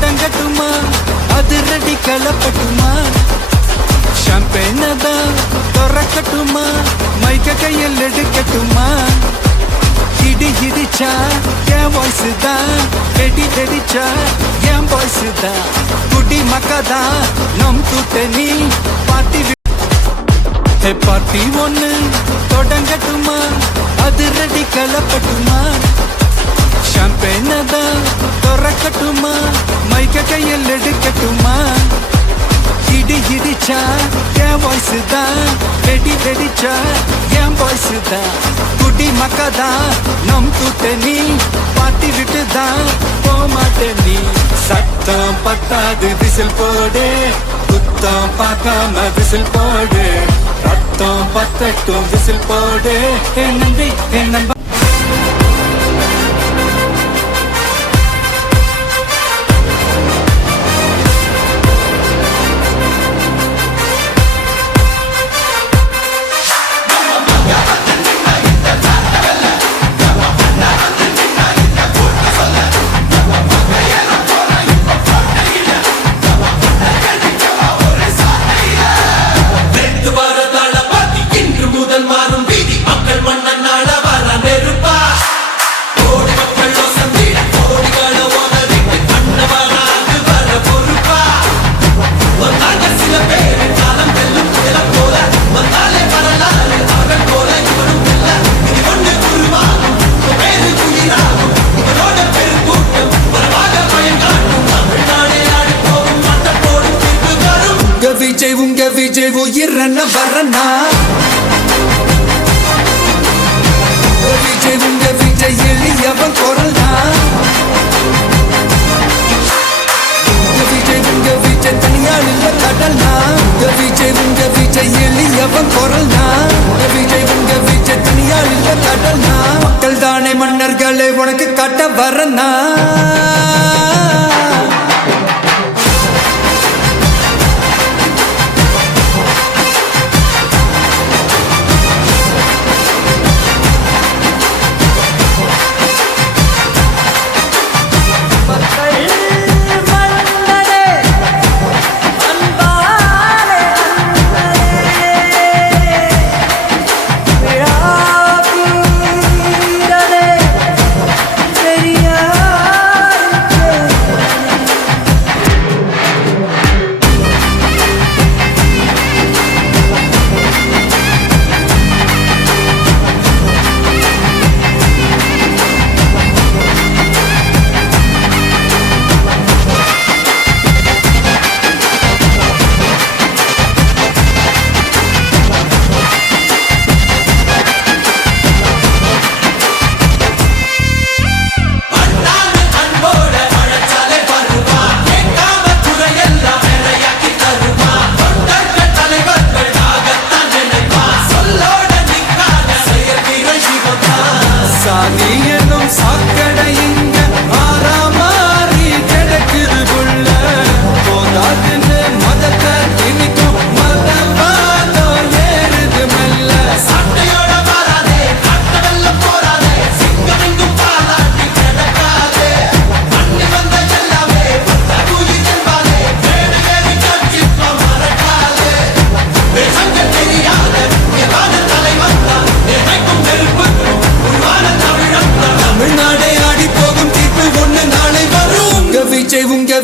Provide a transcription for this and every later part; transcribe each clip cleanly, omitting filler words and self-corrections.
தொடங்கட்டுமா அதிரடி கலப்பட்டுமா ஷாம்பேனை தான் திறக்கட்டுமா மைக்க கையில் எடுக்கட்டுமா இடி இடிச்சா என் வாய்ஸ் தான் வெடி வெடிச்சா என் வாய்ஸ் தான் குடி மக்கதா நம் கூட்டணி பாட்டி பார்ட்டி ஒண்ணு தொடங்கட்டுமா அதிரடி கலப்பட்டுமா ஷாம்பேனை தான் திறக்கட்டுமா மைக்க கையில் எடுக்கட்டுமா இடி இடிச்சா என் வாய்ஸ் தான் வெடி வெடிச்சா என் வாய்ஸ் தான் குடி மக்கதா நம் கூட்டணி பாட்டி விட்டு தான் போமாட்டேன் நீ சத்தம் பத்தாது விசில் போடு குத்தம் பார்க்காம விசில் போடு ரத்தம் பத்தட்டும் விசில் போடு என் நம்பி என் நம்ப உங்க விஜய் உயிரன வரனா விஜய் உங்க விஜய் எளியவன் குரல்னா விஜய் உங்க விஜய் தனியால் இல்ல கடல்னா விஜய் உங்க விஜய் எளியவன் குரல்னா விஜய் உங்க விஜய் தனியால் இல்ல கடல்னா மக்கள் தானே மன்னர்களே உனக்கு காட்ட வரனா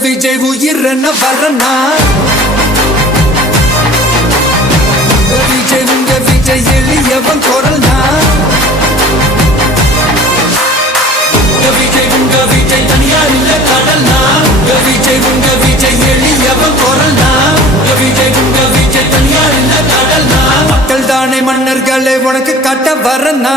விஜய் உயிரன வரனா விஜய் உங்க விஜய் எளியவன் குரல்னா விஜய் உங்க விஜய் தனியார் இல்ல கடல்னா விஜய் உங்க விஜய் எளியவன் குரல்னா விஜய் உங்க விஜய் தனியார் இல்ல கடல்னா மக்கள் தானே மன்னர்களே உனக்கு காட்ட வரனா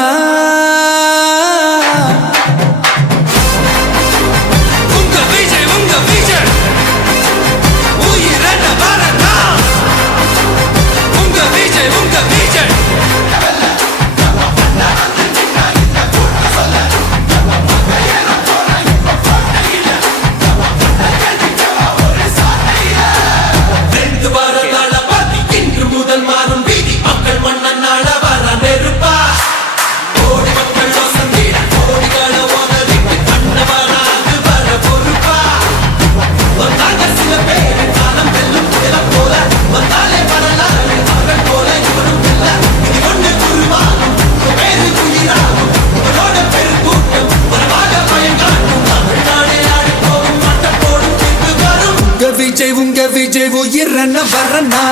முதல் மாறும் வீதி மக்கள் மன்னன் நாள வர நெருப்பா விஜய் உயிர் என்ன வரனா